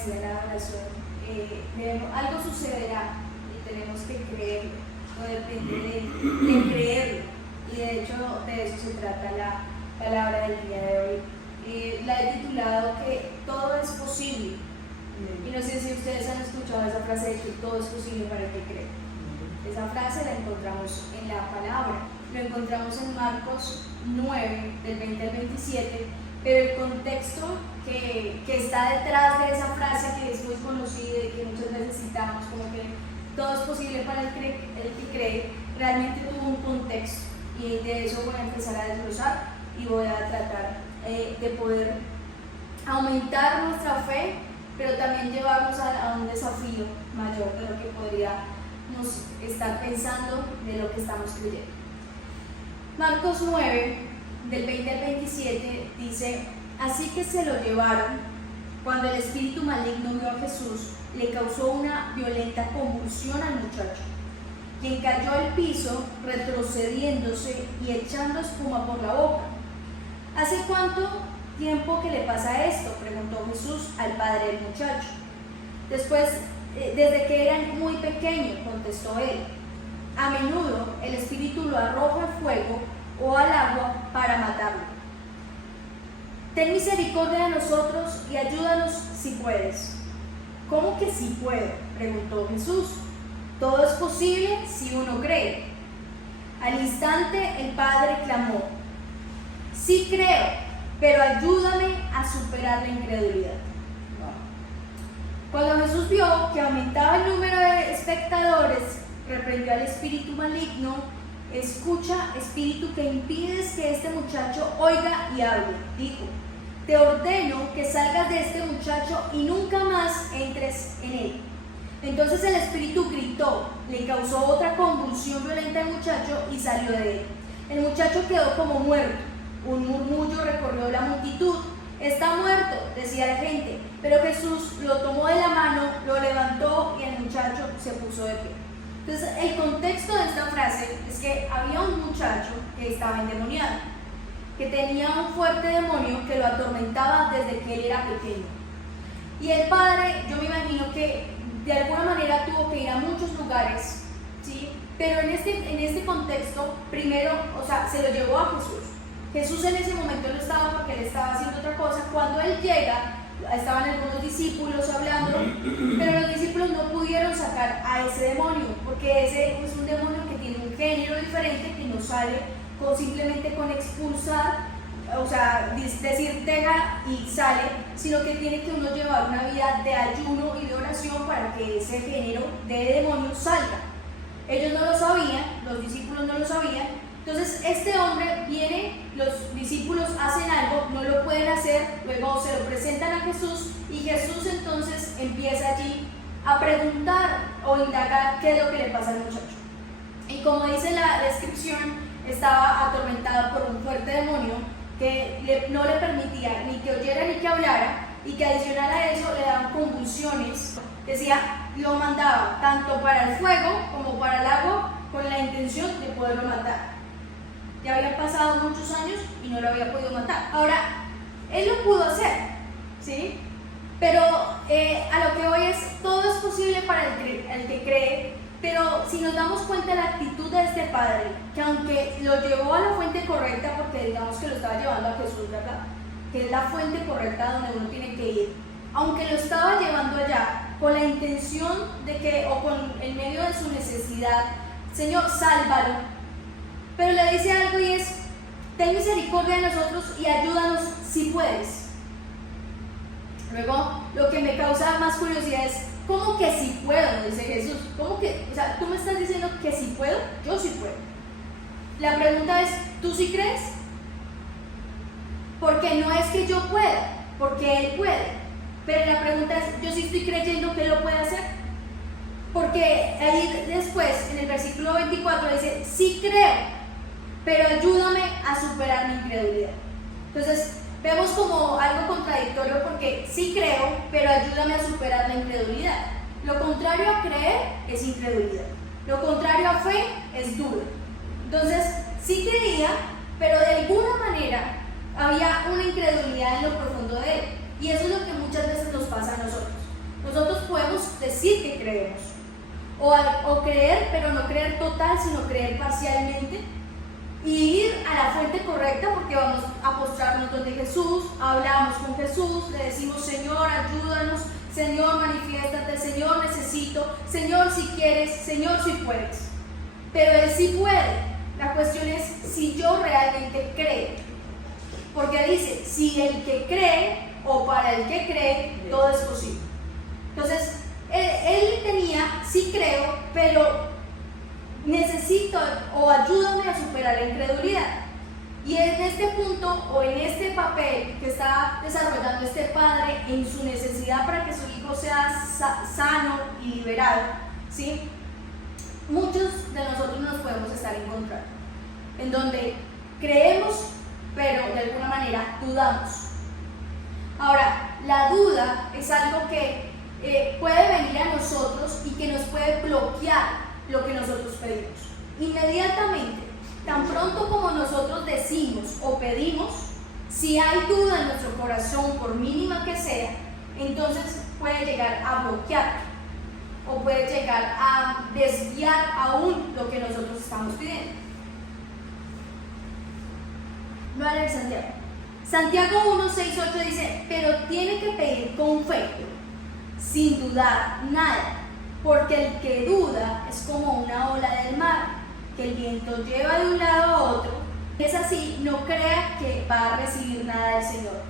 decía en la oración, algo sucederá y tenemos que creerlo, no depende de creerlo. Y de hecho de eso se trata la palabra del día de hoy. La he titulado que todo es posible. Y no sé si ustedes han escuchado esa frase de que todo es posible para el que cree. Esa frase la encontramos en la palabra, lo encontramos en Marcos 9, del 20 al 27, pero el contexto que está detrás de esa frase, que es muy conocida y que muchas veces citamos como que todo es posible para el que cree, realmente tuvo un contexto, y de eso voy a empezar a desglosar y voy a tratar de poder aumentar nuestra fe, pero también llevarnos a un desafío mayor de lo que podríamos estar pensando de lo que estamos creyendo. Marcos 9, del 20 al 27, dice: así que se lo llevaron. Cuando el espíritu maligno vio a Jesús, le causó una violenta convulsión al muchacho, quien cayó al piso, retrocediéndose y echando espuma por la boca. ¿Hace cuánto tiempo que le pasa esto?, preguntó Jesús al padre del muchacho. Desde que era muy pequeño, contestó él. A menudo el espíritu lo arroja al fuego o al agua para matarlo. Ten misericordia de nosotros y ayúdanos si puedes. ¿Cómo que si puedo?, preguntó Jesús. Todo es posible si uno cree. Al instante el padre clamó: sí creo, pero ayúdame a superar la incredulidad. Cuando Jesús vio que aumentaba el número de espectadores, reprendió al espíritu maligno. Escucha, espíritu que impides que este muchacho oiga y hable, dijo: te ordeno que salgas de este muchacho y nunca más entres en él. Entonces el espíritu gritó, le causó otra convulsión violenta al muchacho y salió de él. El muchacho quedó como muerto. Un murmullo recorrió la multitud. Está muerto, decía la gente, pero Jesús lo tomó de la mano, lo levantó y el muchacho se puso de pie. Entonces, el contexto de esta frase es que había un muchacho que estaba endemoniado, que tenía un fuerte demonio que lo atormentaba desde que él era pequeño. Y el padre, yo me imagino que de alguna manera tuvo que ir a muchos lugares, ¿sí? Pero en este contexto, primero, se lo llevó a Jesús. Jesús en ese momento no estaba porque él estaba haciendo otra cosa. Cuando él llega, estaban algunos discípulos hablando, pero los discípulos no pudieron sacar a ese demonio, porque ese es un demonio que tiene un género diferente, que no sale simplemente con expulsar, decir deja y sale, sino que tiene que uno llevar una vida de ayuno y de oración para que ese género de demonio salga. Ellos no lo sabían, los discípulos no lo sabían. Entonces este hombre viene, los discípulos hacen algo, no lo pueden hacer, luego se lo presentan a Jesús y Jesús entonces empieza allí a preguntar o indagar qué es lo que le pasa al muchacho. Y como dice la descripción, estaba atormentado por un fuerte demonio que no le permitía ni que oyera ni que hablara, y que adicional a eso le daban convulsiones. Decía, lo mandaba tanto para el fuego como para el agua con la intención de poderlo matar. Ya habían pasado muchos años y no lo había podido matar. Ahora, él lo pudo hacer, ¿sí? Pero a lo que voy es, todo es posible para el que cree, pero si nos damos cuenta de la actitud de este padre, que aunque lo llevó a la fuente correcta, porque digamos que lo estaba llevando a Jesús, ¿verdad?, que es la fuente correcta donde uno tiene que ir, aunque lo estaba llevando allá con la intención de que, o con el medio de su necesidad, Señor, sálvalo. Pero le dice algo y es: ten misericordia de nosotros y ayúdanos si puedes. Luego, lo que me causa más curiosidad es: ¿cómo que si puedo?, dice Jesús. ¿Cómo que? Tú me estás diciendo que si puedo, yo sí puedo. La pregunta es: ¿tú sí crees? Porque no es que yo pueda, porque Él puede. Pero la pregunta es: ¿yo sí estoy creyendo que Él lo puede hacer? Porque ahí después, en el versículo 24, dice: sí creo, pero ayúdame a superar mi incredulidad. Entonces, vemos como algo contradictorio, porque sí creo, pero ayúdame a superar la incredulidad. Lo contrario a creer es incredulidad. Lo contrario a fe es duda. Entonces, sí creía, pero de alguna manera había una incredulidad en lo profundo de él. Y eso es lo que muchas veces nos pasa a nosotros. Nosotros podemos decir que creemos, o creer, pero no creer total, sino creer parcialmente, y ir a la fuente correcta, porque vamos a postrarnos donde Jesús, hablamos con Jesús, le decimos: Señor, ayúdanos, Señor, manifiéstate, Señor, necesito, Señor, si quieres, Señor, si puedes. Pero Él sí puede. La cuestión es si yo realmente creo, porque dice: si el que cree, o para el que cree, todo es posible. Entonces, él tenía: sí creo, pero necesito, o ayúdame a superar la incredulidad. Y en este punto, o en este papel que está desarrollando este padre en su necesidad para que su hijo sea sano y liberado, ¿sí?, muchos de nosotros nos podemos estar encontrando en donde creemos, pero de alguna manera dudamos. Ahora, la duda es algo que puede venir a nosotros y que nos puede bloquear lo que nosotros pedimos. Inmediatamente, tan pronto como nosotros decimos o pedimos, si hay duda en nuestro corazón, por mínima que sea, entonces puede llegar a bloquear o puede llegar a desviar aún lo que nosotros estamos pidiendo. Voy a leer Santiago. Santiago 1, 6, 8 dice: pero tiene que pedir con fe, sin dudar nada, porque el que duda es como una ola del mar, que el viento lleva de un lado a otro. Es así, no crea que va a recibir nada del Señor,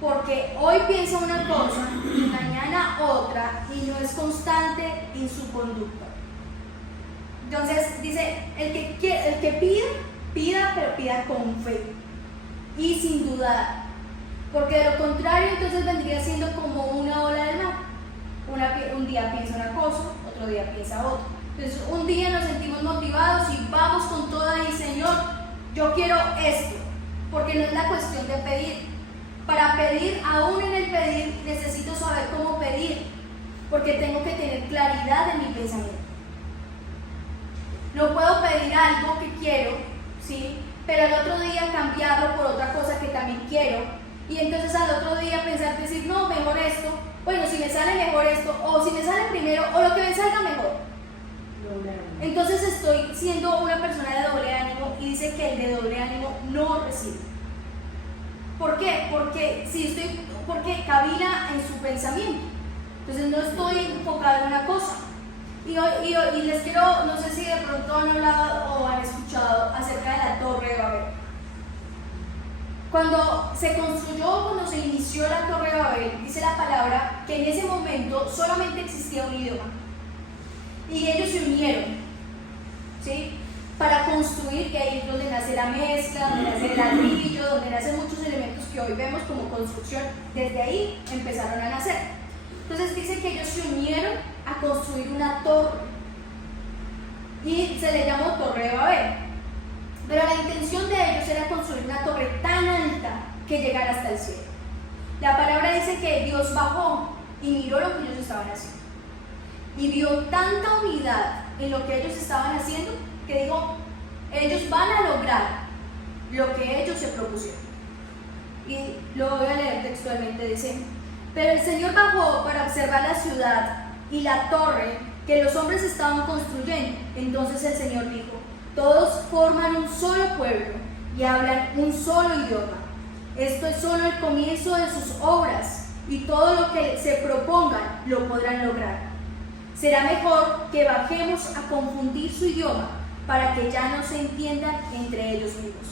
porque hoy piensa una cosa y mañana otra, y no es constante en su conducta. Entonces dice: el que pida, pero pida con fe y sin dudar, porque de lo contrario entonces vendría siendo como una ola del mar. Un día piensa una cosa, otro día piensa otra. Entonces un día nos sentimos motivados y vamos con toda y: Señor, yo quiero esto, porque no es la cuestión de pedir. Para pedir, aún en el pedir, necesito saber cómo pedir, porque tengo que tener claridad en mi pensamiento. No puedo pedir algo que quiero, ¿sí?, pero al otro día cambiarlo por otra cosa que también quiero, y entonces al otro día pensar, decir: no, mejor esto, bueno, si me sale mejor esto, o si me sale primero, o lo que me salga mejor. Entonces estoy siendo una persona de doble ánimo, y dice que el de doble ánimo no recibe. ¿Por qué? Porque cavila en su pensamiento. Entonces no estoy enfocado en una cosa. Y les quiero, no sé si de pronto han hablado o han escuchado acerca de la Torre de Babel. Cuando se inició la Torre de Babel, dice la palabra que en ese momento solamente existía un idioma. Y ellos se unieron, ¿sí?, para construir, que ahí es donde nace la mezcla, donde nace el ladrillo, donde nacen muchos elementos que hoy vemos como construcción. Desde ahí empezaron a nacer. Entonces dice que ellos se unieron a construir una torre y se le llamó Torre de Babel. Pero la intención de ellos era construir una torre tan alta que llegara hasta el cielo. La palabra dice que Dios bajó y miró lo que ellos estaban haciendo, y vio tanta unidad en lo que ellos estaban haciendo que dijo: ellos van a lograr lo que ellos se propusieron. Y lo voy a leer textualmente. Dice: pero el Señor bajó para observar la ciudad y la torre que los hombres estaban construyendo. Entonces el Señor dijo: todos forman un solo pueblo y hablan un solo idioma. Esto es solo el comienzo de sus obras, y todo lo que se propongan lo podrán lograr. Será mejor que bajemos a confundir su idioma para que ya no se entiendan entre ellos mismos.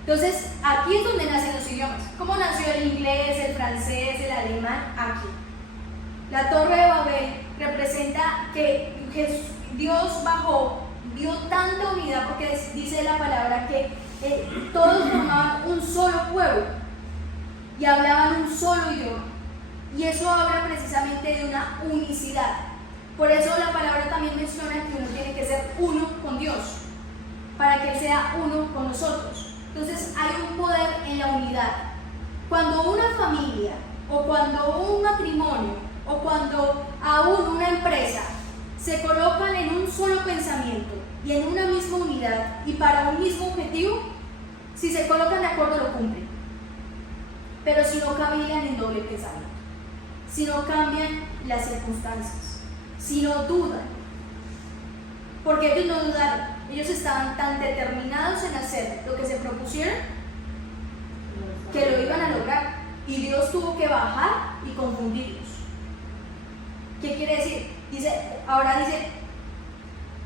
Entonces, aquí es donde nacen los idiomas. ¿Cómo nació el inglés, el francés, el alemán? Aquí. La Torre de Babel representa que Dios bajó, dio tanta unidad, porque dice la palabra que todos formaban un solo pueblo y hablaban un solo idioma. Y eso habla precisamente de una unicidad. Por eso la palabra también menciona que uno tiene que ser uno con Dios, para que Él sea uno con nosotros. Entonces hay un poder en la unidad. Cuando una familia, o cuando un matrimonio, o cuando aún una empresa se colocan en un solo pensamiento y en una misma unidad y para un mismo objetivo, si se colocan de acuerdo lo cumplen. Pero si no cavilan en doble pensamiento, si no cambian las circunstancias, si no dudan. Porque ellos no dudaron, ellos estaban tan determinados en hacer lo que se propusieron que lo iban a lograr, y Dios tuvo que bajar y confundirlos. ¿Qué quiere decir? Ahora dice,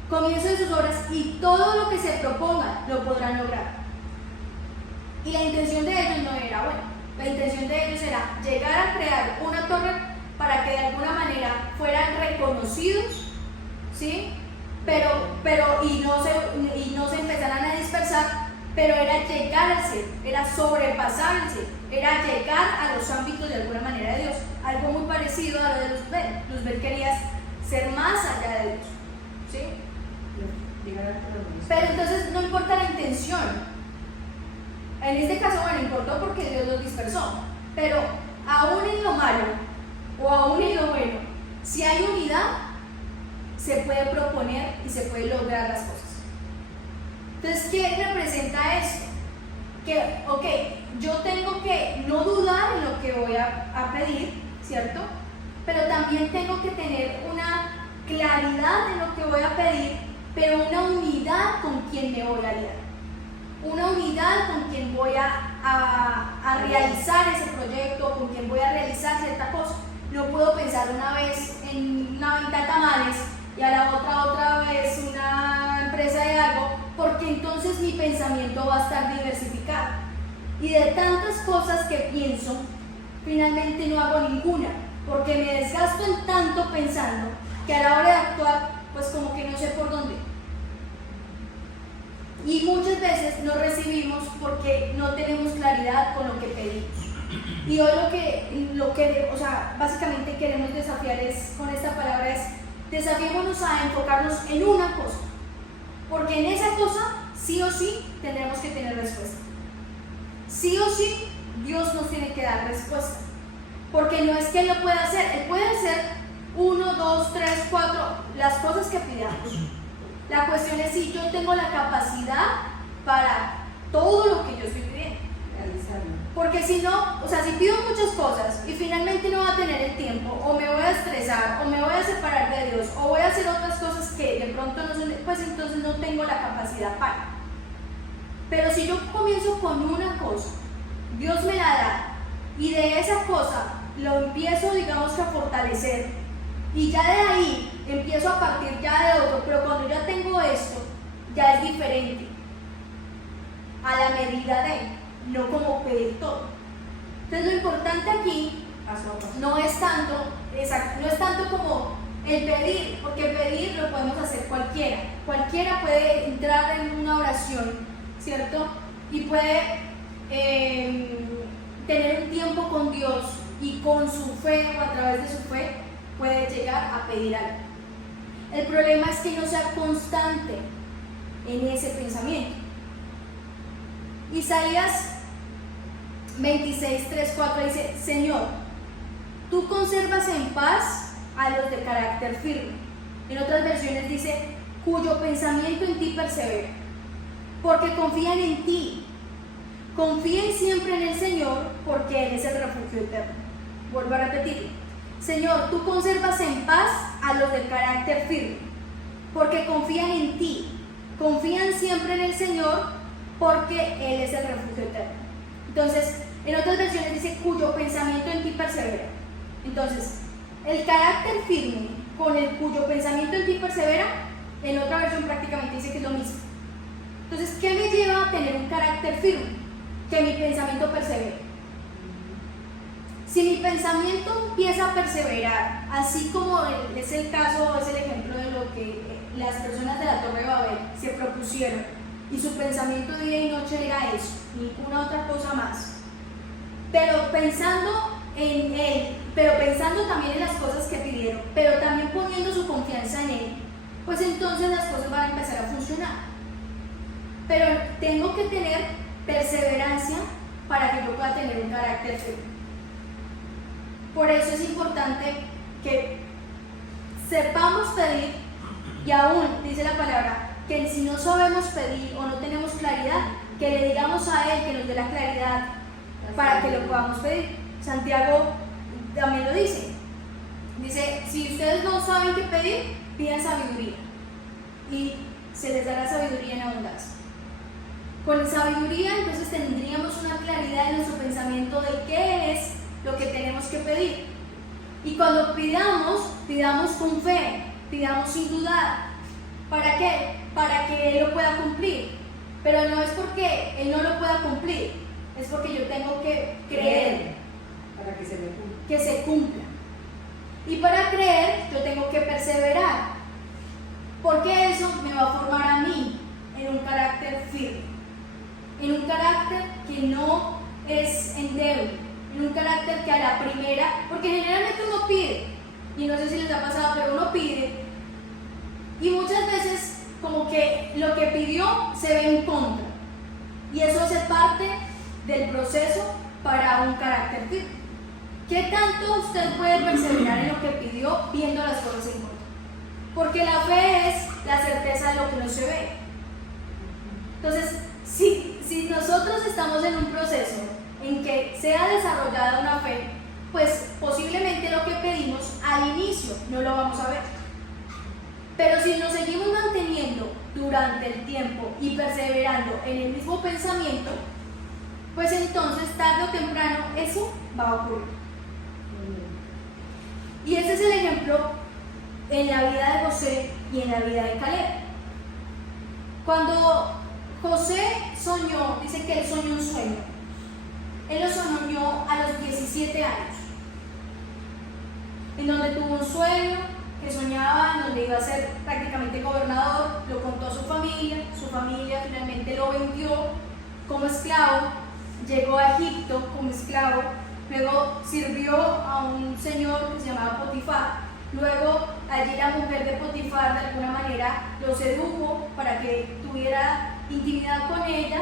comienzo de sus obras y todo lo que se proponga lo podrán lograr. Y la intención de ellos no era buena, la intención de ellos era llegar a crear una torre para que de alguna manera fueran reconocidos, ¿sí? y no se empezaran a dispersar, pero era llegar al ser, era sobrepasarse, era llegar a los ámbitos de alguna manera de Dios, algo muy parecido a lo de Luzbel. Luzbel quería ser más allá de Dios, ¿sí? Pero entonces no importa la intención, en este caso bueno, importó porque Dios los dispersó, pero aún en lo malo o aún en lo bueno, si hay unidad, se puede proponer y se puede lograr las cosas. Entonces, ¿qué representa esto? Que, ok, yo tengo que no dudar en lo que voy a pedir, ¿cierto? Pero también tengo que tener una claridad en lo que voy a pedir, pero una unidad con quien me voy a aliar. Una unidad con quien voy a realizar ese proyecto, con quien voy a realizar cierta cosa. No puedo pensar una vez en una venta de tamales y a la otra vez una empresa de algo, porque entonces mi pensamiento va a estar diversificado. Y de tantas cosas que pienso, finalmente no hago ninguna, porque me desgasto en tanto pensando que a la hora de actuar, pues como que no sé por dónde. Y muchas veces no recibimos porque no tenemos claridad con lo que pedimos. Y hoy básicamente queremos desafiar con esta palabra es, desafiémonos a enfocarnos en una cosa, porque en esa cosa sí o sí tendremos que tener respuesta. Sí o sí Dios nos tiene que dar respuesta, porque no es que Él lo pueda hacer, Él puede hacer 1, 2, 3, 4, las cosas que pidamos. La cuestión es si yo tengo la capacidad para todo lo que yo estoy pidiendo. Porque si no, si pido muchas cosas y finalmente no voy a tener el tiempo, o me voy a estresar, o me voy a separar de Dios, o voy a hacer otras cosas que de pronto no son, pues entonces no tengo la capacidad para. Pero si yo comienzo con una cosa, Dios me la da, y de esa cosa lo empiezo, digamos, a fortalecer, y ya de ahí empiezo a partir ya de otro, pero cuando ya tengo esto, ya es diferente, a la medida de, no como pedir todo. Entonces lo importante aquí no es tanto como el pedir, porque pedir lo podemos hacer cualquiera puede entrar en una oración, ¿cierto? Y puede tener un tiempo con Dios y con su fe o a través de su fe puede llegar a pedir algo. El problema es que no sea constante en ese pensamiento. Isaías 26, 3, 4 dice, Señor, tú conservas en paz a los de carácter firme. En otras versiones dice, cuyo pensamiento en ti persevera, porque confían en ti. Confíen siempre en el Señor, porque Él es el refugio eterno. Vuelvo a repetirlo. Señor, tú conservas en paz a los de carácter firme, porque confían en ti. Confían siempre en el Señor, porque Él es el refugio eterno. Entonces, en otras versiones dice, cuyo pensamiento en ti persevera. Entonces, el carácter firme con el cuyo pensamiento en ti persevera, en otra versión prácticamente dice que es lo mismo. Entonces, ¿qué me lleva a tener un carácter firme? Que mi pensamiento persevere. Si mi pensamiento empieza a perseverar, así como es el caso, es el ejemplo de lo que las personas de la Torre de Babel se propusieron, y su pensamiento día y noche era eso, ninguna otra cosa más, pero pensando en Él, pero pensando también en las cosas que pidieron, pero también poniendo su confianza en Él, pues entonces las cosas van a empezar a funcionar. Pero tengo que tener perseverancia para que yo pueda tener un carácter firme. Por eso es importante que sepamos pedir, y aún dice la palabra que si no sabemos pedir o no tenemos claridad, que le digamos a Él que nos dé la claridad para que lo podamos pedir. Santiago también lo dice. Dice, si ustedes no saben qué pedir, pidan sabiduría y se les dará sabiduría en abundancia. Con sabiduría entonces tendríamos una claridad en nuestro pensamiento de qué es lo que tenemos que pedir. Y cuando pidamos con fe, pidamos sin dudar. ¿Para qué? Para que Él lo pueda cumplir. Pero no es porque Él no lo pueda cumplir, es porque yo tengo que creer para que se me cumpla. Que se cumpla. Y para creer yo tengo que perseverar, porque eso me va a formar a mí en un carácter firme, en un carácter que no es endeble, en un carácter que a la primera, porque generalmente uno pide, y no sé si les ha pasado, pero uno pide y muchas veces como que lo que pidió se ve en contra, y eso hace parte del proceso para un carácter firme. ¿Qué tanto usted puede perseverar en lo que pidió viendo las cosas en contra? Porque la fe es la certeza de lo que no se ve. Entonces, si nosotros estamos en un proceso en que sea desarrollada una fe, pues posiblemente lo que pedimos al inicio no lo vamos a ver. Pero si nos seguimos manteniendo durante el tiempo y perseverando en el mismo pensamiento, pues entonces tarde o temprano eso va a ocurrir. Y ese es el ejemplo en la vida de José y en la vida de Caleb. Cuando José soñó, dice que él soñó un sueño. Él lo soñó a los 17 años, en donde tuvo un sueño que soñaba, en donde iba a ser prácticamente gobernador. Lo contó a su familia finalmente lo vendió como esclavo, llegó a Egipto como esclavo. Luego sirvió a un señor que se llamaba Potifar. Luego allí la mujer de Potifar de alguna manera lo sedujo para que tuviera intimidad con ella.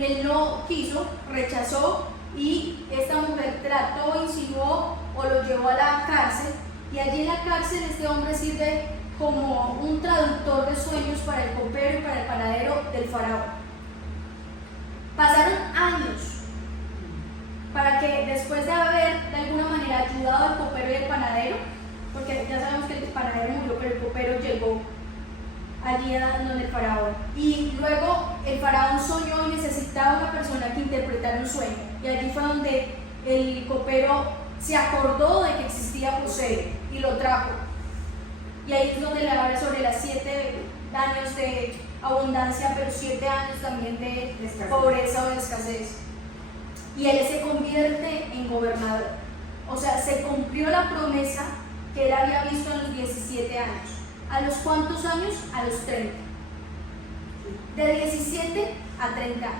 Él no quiso, rechazó, y esta mujer trató, insinuó o lo llevó a la cárcel. Y allí en la cárcel este hombre sirve como un traductor de sueños para el copero y para el panadero del faraón. Pasaron años para que después de haber de alguna manera ayudado al copero y al panadero, porque ya sabemos que el panadero murió, pero el copero llegó allí a donde el faraón, y luego el faraón soñó y necesitaba una persona que interpretara un sueño, y allí fue donde el copero se acordó de que existía José y lo trajo, y ahí es donde le habla sobre las 7 años de abundancia, pero 7 años también de pobreza o de escasez. Y él se convierte en gobernador. O sea, se cumplió la promesa que él había visto a los 17 años. ¿A los cuántos años? A los 30. De 17 a 30 años.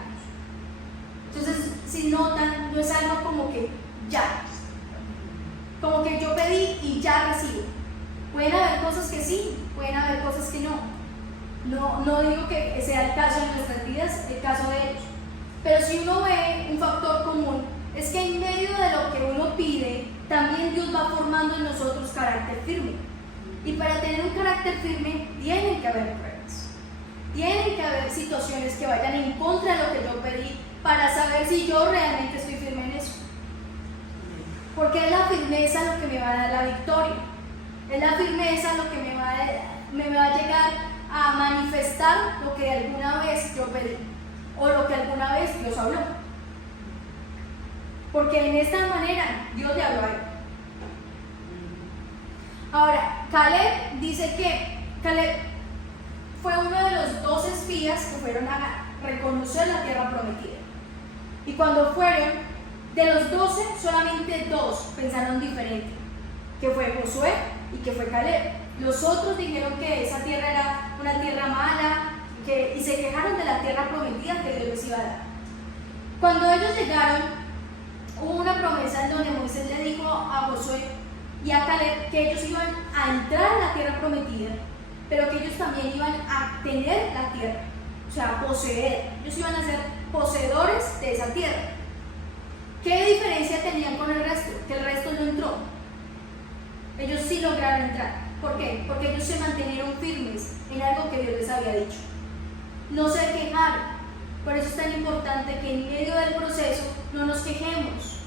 Entonces, si notan, no es algo como que ya. Como que yo pedí y ya recibo. Pueden haber cosas que sí, pueden haber cosas que no. No digo que sea el caso en nuestras vidas, el caso de ellos. Pero si uno ve un factor común, es que en medio de lo que uno pide, también Dios va formando en nosotros carácter firme. Y para tener un carácter firme, tienen que haber pruebas. Tienen que haber situaciones que vayan en contra de lo que yo pedí, para saber si yo realmente estoy firme en eso. Porque es la firmeza lo que me va a dar la victoria. Es la firmeza lo que me va a llegar a manifestar lo que alguna vez yo pedí, o lo que alguna vez Dios habló. Porque en esta manera Dios le habló a él. Ahora, Caleb dice que Caleb fue uno de los 2 espías que fueron a reconocer la tierra prometida. Y cuando fueron, de los 12, solamente 2 pensaron diferente, que fue Josué y que fue Caleb. Los otros dijeron que esa tierra era una tierra mala, y se quejaron de la tierra prometida que Dios les iba a dar. Cuando ellos llegaron, hubo una promesa en donde Moisés le dijo a Josué y a Caleb que ellos iban a entrar a la tierra prometida, pero que ellos también iban a tener la tierra, o sea, poseer. Ellos iban a ser poseedores de esa tierra. ¿Qué diferencia tenían con el resto? Que el resto no entró. Ellos sí lograron entrar. ¿Por qué? Porque ellos se mantenieron firmes en algo que Dios les había dicho. No se quejaron. Por eso es tan importante que en medio del proceso no nos quejemos.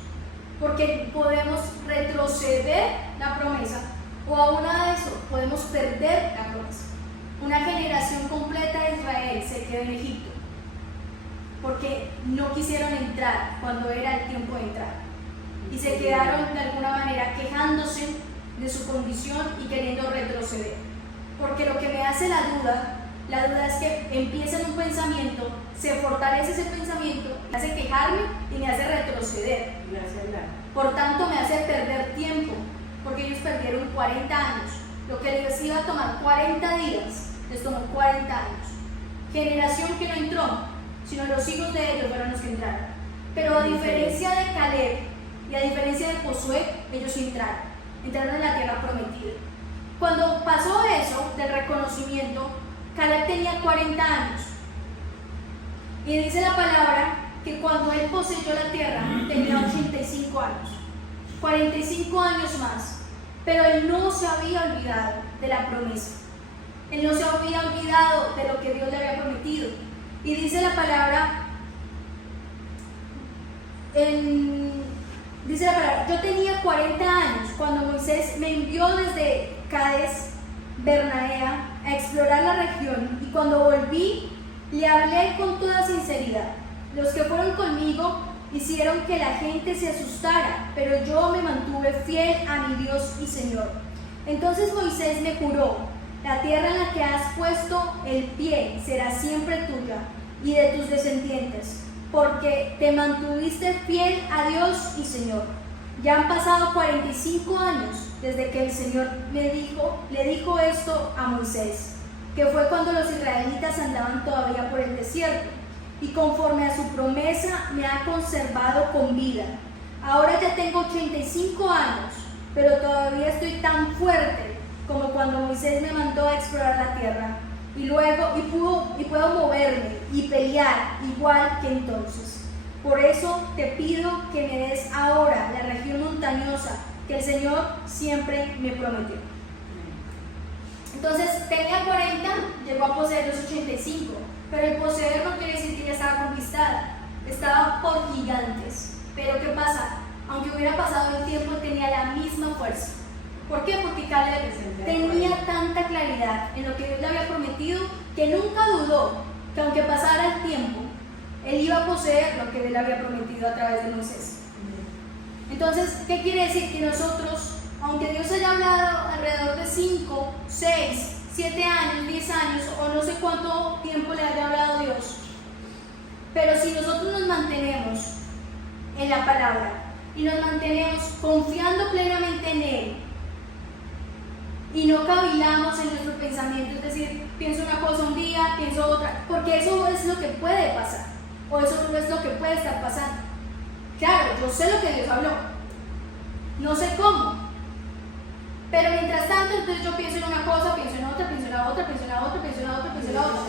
porque podemos retroceder la promesa, o aún de eso, podemos perder la promesa. Una generación completa de Israel se quedó en Egipto, porque no quisieron entrar cuando era el tiempo de entrar, y se quedaron de alguna manera quejándose de su condición y queriendo retroceder. Porque lo que me hace la duda es que empieza en un pensamiento, se fortalece ese pensamiento, me hace quejarme y me hace retroceder. Por tanto, me hace perder tiempo, porque ellos perdieron 40 años. Lo que les iba a tomar 40 días, les tomó 40 años. Generación que no entró, sino los hijos de ellos fueron los que entraron. Pero a diferencia de Caleb y a diferencia de Josué, ellos entraron en la tierra prometida. Cuando pasó eso del reconocimiento, Caleb tenía 40 años. Y dice la palabra que cuando él poseyó la tierra tenía 85 años. 45 años más. Pero él no se había olvidado de la promesa. Él no se había olvidado de lo que Dios le había prometido. Y dice la palabra, yo tenía 40 años cuando Moisés me envió desde Cades Barnea a explorar la región, y cuando volví le hablé con toda sinceridad. Los que fueron conmigo hicieron que la gente se asustara, pero yo me mantuve fiel a mi Dios y Señor. Entonces Moisés me juró: la tierra en la que has puesto el pie será siempre tuya y de tus descendientes, porque te mantuviste fiel a Dios y Señor. Ya han pasado 45 años desde que el Señor le dijo esto a Moisés, que fue cuando los israelitas andaban todavía por el desierto, y conforme a su promesa me ha conservado con vida. Ahora ya tengo 85 años, pero todavía estoy tan fuerte como cuando Moisés me mandó a explorar la tierra, y puedo moverme y pelear igual que entonces. Por eso te pido que me des ahora la región montañosa que el Señor siempre me prometió. Entonces tenía 40, llegó a poseer los 85, pero el poseer no quiere decir que ya estaba conquistada, estaba por gigantes. Pero ¿qué pasa? Aunque hubiera pasado el tiempo, tenía la misma fuerza. ¿Por qué? Porque Caleb tenía tanta claridad en lo que Dios le había prometido que nunca dudó que aunque pasara el tiempo, él iba a poseer lo que Dios le había prometido a través de Moisés. Entonces, ¿qué quiere decir? Que nosotros, aunque Dios haya hablado alrededor de 5, 6, 7 años, 10 años, o no sé cuánto tiempo le haya hablado Dios, pero si nosotros nos mantenemos en la palabra y nos mantenemos confiando plenamente en Él, y no cavilamos en nuestro pensamiento, es decir, pienso una cosa un día, pienso otra, porque eso es lo que puede pasar, o eso no es lo que puede estar pasando. Claro, yo sé lo que Dios habló, no sé cómo, pero mientras tanto, entonces yo pienso en una cosa, pienso en otra, pienso en la otra, pienso en la otra, pienso en la otra, pienso en la otra.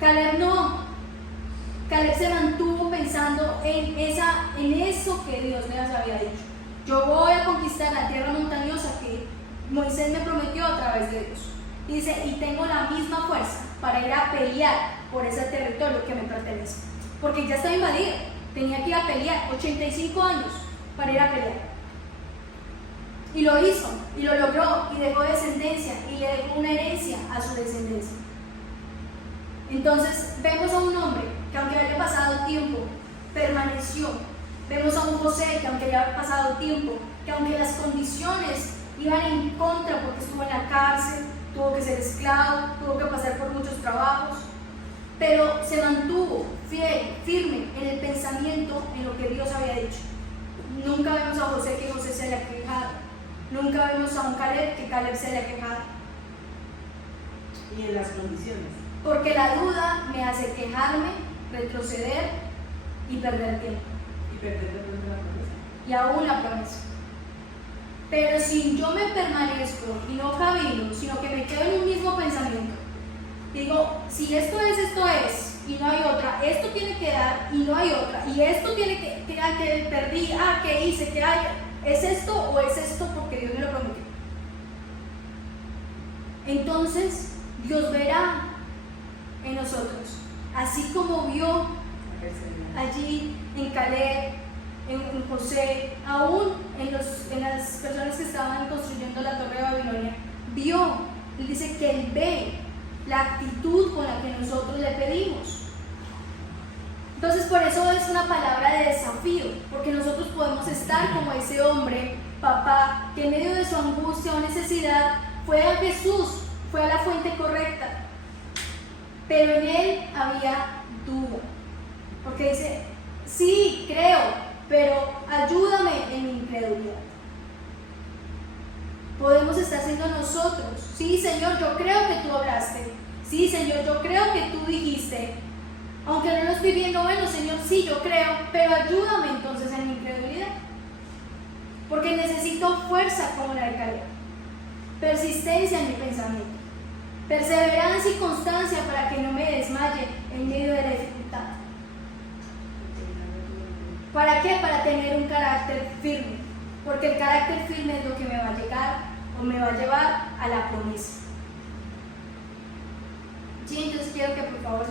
Caleb no. Caleb se mantuvo pensando en eso que Dios les había dicho. Yo voy a conquistar la tierra montañosa que Moisés me prometió a través de Dios. Y dice, y tengo la misma fuerza para ir a pelear por ese territorio que me pertenece. Porque ya estaba invadido, tenía que ir a pelear, 85 años para ir a pelear. Y lo hizo, y lo logró, y dejó descendencia, y le dejó una herencia a su descendencia. Entonces vemos a un hombre que aunque haya pasado tiempo, permaneció. Vemos a un José que aunque haya pasado tiempo, que aunque las condiciones iban en contra porque estuvo en la cárcel, tuvo que ser esclavo, tuvo que pasar por muchos trabajos, pero se mantuvo fiel, firme en el pensamiento en lo que Dios había dicho. Nunca vemos a José que José se haya quejado, nunca vemos a un Caleb que Caleb se haya quejado. Y en las condiciones. Porque la duda me hace quejarme, retroceder y perder tiempo. Y perder de pronto la promesa. Y aún la promesa. Pero si yo me permanezco y no cavilo, sino que me quedo en un mismo pensamiento, digo, si esto es, y no hay otra, esto tiene que dar y no hay otra, y esto tiene que perdí, ¿qué hice? ¿Qué hay? ¿Es esto o es esto porque Dios me lo prometió? Entonces, Dios verá en nosotros, así como vio allí en Caleb, en José, aún en las personas que estaban construyendo la torre de Babilonia, vio, él dice que él ve la actitud con la que nosotros le pedimos. Entonces por eso es una palabra de desafío, porque nosotros podemos estar como ese hombre, papá, que en medio de su angustia o necesidad fue a Jesús, fue a la fuente correcta, pero en él había duda, porque dice, sí, creo, pero ayúdame en mi incredulidad. Podemos estar siendo nosotros, sí Señor, yo creo que tú hablaste, sí Señor, yo creo que tú dijiste, aunque no lo estoy viendo, bueno Señor, sí, yo creo, pero ayúdame entonces en mi incredulidad, porque necesito fuerza como la de Caleb, persistencia en mi pensamiento, perseverancia y constancia para que no me desmaye en medio de la dificultad. ¿Para qué? Para tener un carácter firme, porque el carácter firme es lo que me va a llegar o me va a llevar a la promesa. Sí, entonces quiero que por favor